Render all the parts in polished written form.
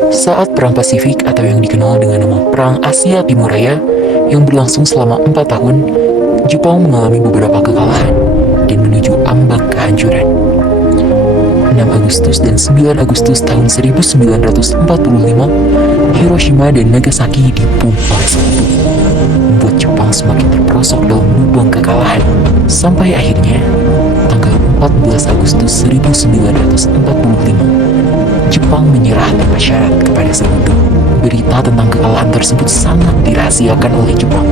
Saat Perang Pasifik atau yang dikenal dengan nama Perang Asia Timur Raya yang berlangsung selama 4 tahun, Jepang mengalami beberapa kekalahan dan menuju ambang kehancuran. 6 Agustus dan 9 Agustus tahun 1945, Hiroshima dan Nagasaki dibom oleh sekutu, membuat Jepang semakin terperosok dalam lubang kekalahan. Sampai akhirnya, tanggal 14 Agustus 1945, Jepang menyerah tanpa syarat kepada sekutu. Berita tentang kekalahan tersebut sangat dirahasiakan oleh Jepang.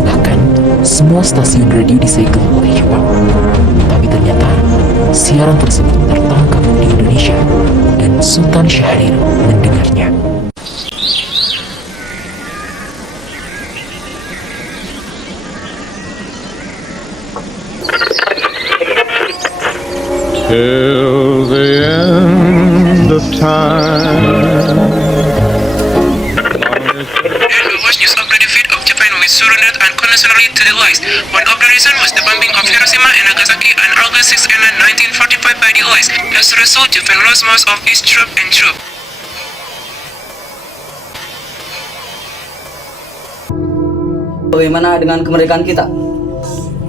Bahkan, semua stasiun radio disegel oleh Jepang. Tapi ternyata, siaran tersebut tertangkap di Indonesia dan Sultan Syahrir mendengarnya. Till the end of time. Was news of the defeat of Japan which surrendered unconditionally to the Allies. One of the reasons was the bombing of Hiroshima and Nagasaki on August 6 and 1945 by the Allies. As a result, Japan lost most of its troops and troops. Bagaimana dengan kemerdekaan kita?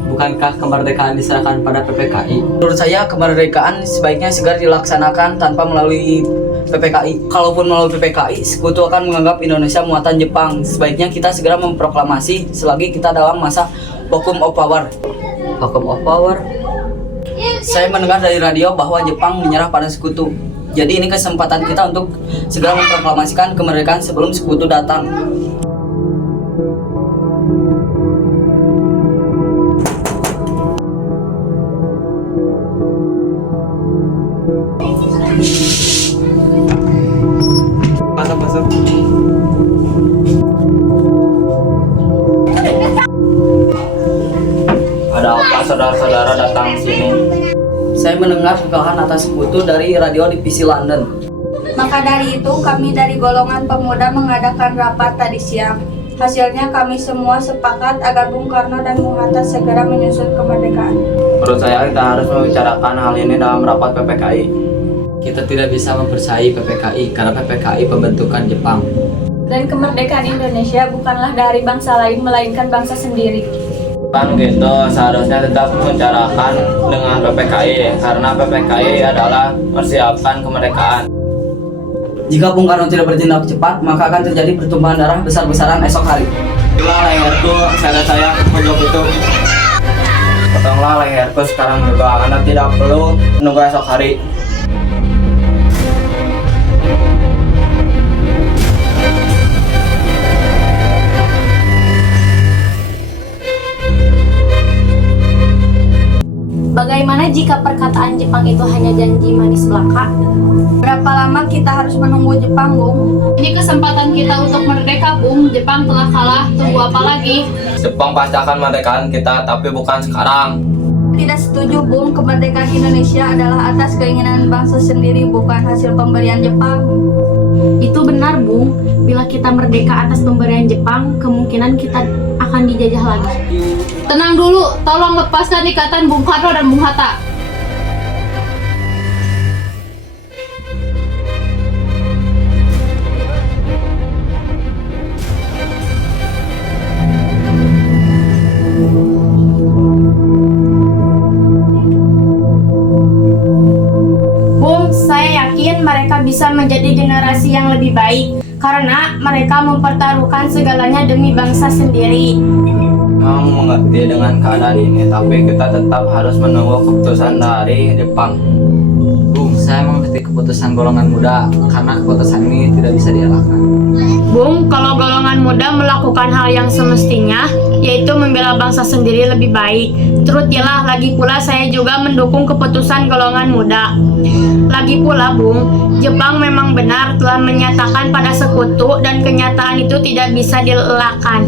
Bukankah kemerdekaan diserahkan pada PPKI? Menurut saya kemerdekaan sebaiknya segera dilaksanakan tanpa melalui PPKI. Kalaupun melalui PPKI, sekutu akan menganggap Indonesia muatan Jepang. Sebaiknya kita segera memproklamasi selagi kita dalam masa vacuum of power. Vacuum of power? Saya mendengar dari radio bahwa Jepang menyerah pada sekutu. Jadi ini kesempatan kita untuk segera memproklamasikan kemerdekaan sebelum sekutu datang. Masuk. Ada apa saudara-saudara datang sini? Saya mendengar kekalahan atas sekutu dari radio divisi London. Maka dari itu kami dari golongan pemuda mengadakan rapat tadi siang. Hasilnya kami semua sepakat agar Bung Karno dan Bung Hatta segera menyusun kemerdekaan. Menurut saya kita harus membicarakan hal ini dalam rapat PPKI. Kita tidak bisa mempercayai PPKI karena PPKI pembentukan Jepang. Dan kemerdekaan Indonesia bukanlah dari bangsa lain melainkan bangsa sendiri. Kan gitu, seharusnya tetap membicarakan dengan PPKI karena PPKI adalah mempersiapkan kemerdekaan. Jika Bung Karno tidak bertindak cepat, maka akan terjadi pertumpahan darah besar-besaran esok hari. Potonglah leherku, saya ke pojok itu. Potonglah leherku sekarang juga, Anda tidak perlu menunggu esok hari. Bagaimana jika perkataan Jepang itu hanya janji manis belaka? Berapa lama kita harus menunggu Jepang, Bung? Ini kesempatan kita untuk merdeka, Bung. Jepang telah kalah, tunggu apa lagi? Jepang pasti akan memerdekakan kita, tapi bukan sekarang. Tidak setuju, Bung. Kemerdekaan Indonesia adalah atas keinginan bangsa sendiri, bukan hasil pemberian Jepang. Itu benar, Bung. Bila kita merdeka atas pemberian Jepang, kemungkinan kita akan dijajah lagi. Tenang dulu, tolong lepaskan ikatan Bung Karno dan Bung Hatta. Bung, saya yakin mereka bisa menjadi generasi yang lebih baik karena mereka mempertaruhkan segalanya demi bangsa sendiri. Memang mengerti dengan keadaan ini, tapi kita tetap harus menunggu keputusan dari Jepang. Bung, saya mengerti keputusan golongan muda karena keputusan ini tidak bisa dielakkan. Bung, kalau golongan muda melakukan hal yang semestinya, yaitu membela bangsa sendiri lebih baik. Terutilah, lagi pula saya juga mendukung keputusan golongan muda. Lagi pula, Bung, Jepang memang benar telah menyatakan pada sekutu dan kenyataan itu tidak bisa dielakkan.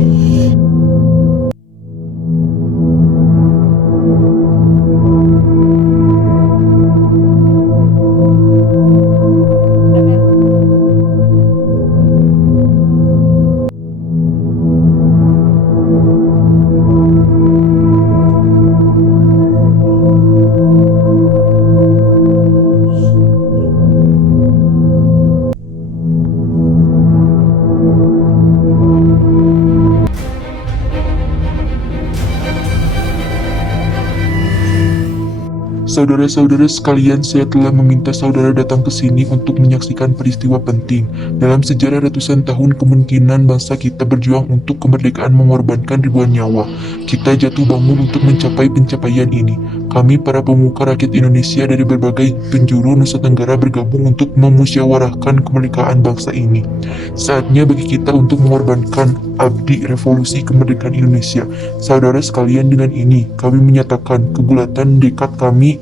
Saudara-saudara sekalian, saya telah meminta saudara datang ke sini untuk menyaksikan peristiwa penting. Dalam sejarah ratusan tahun kemungkinan bangsa kita berjuang untuk kemerdekaan mengorbankan ribuan nyawa. Kita jatuh bangun untuk mencapai pencapaian ini. Kami para pemuka rakyat Indonesia dari berbagai penjuru Nusa Tenggara bergabung untuk memusyawarahkan kemerdekaan bangsa ini. Saatnya bagi kita untuk mengorbankan abdi revolusi kemerdekaan Indonesia. Saudara sekalian, dengan ini kami menyatakan kebulatan tekad kami.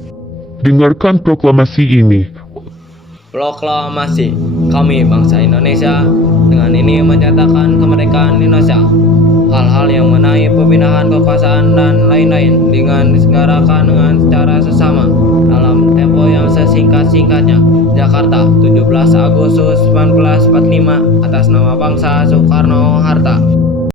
Dengarkan proklamasi ini. Proklamasi, kami bangsa Indonesia dengan ini menyatakan kemerdekaan Indonesia. Hal-hal yang mengenai pemindahan kekuasaan dan lain-lain dengan disegerakan dengan secara sesama dalam tempo yang sesingkat-singkatnya. Jakarta, 17 Agustus 1945, atas nama bangsa Soekarno-Hatta.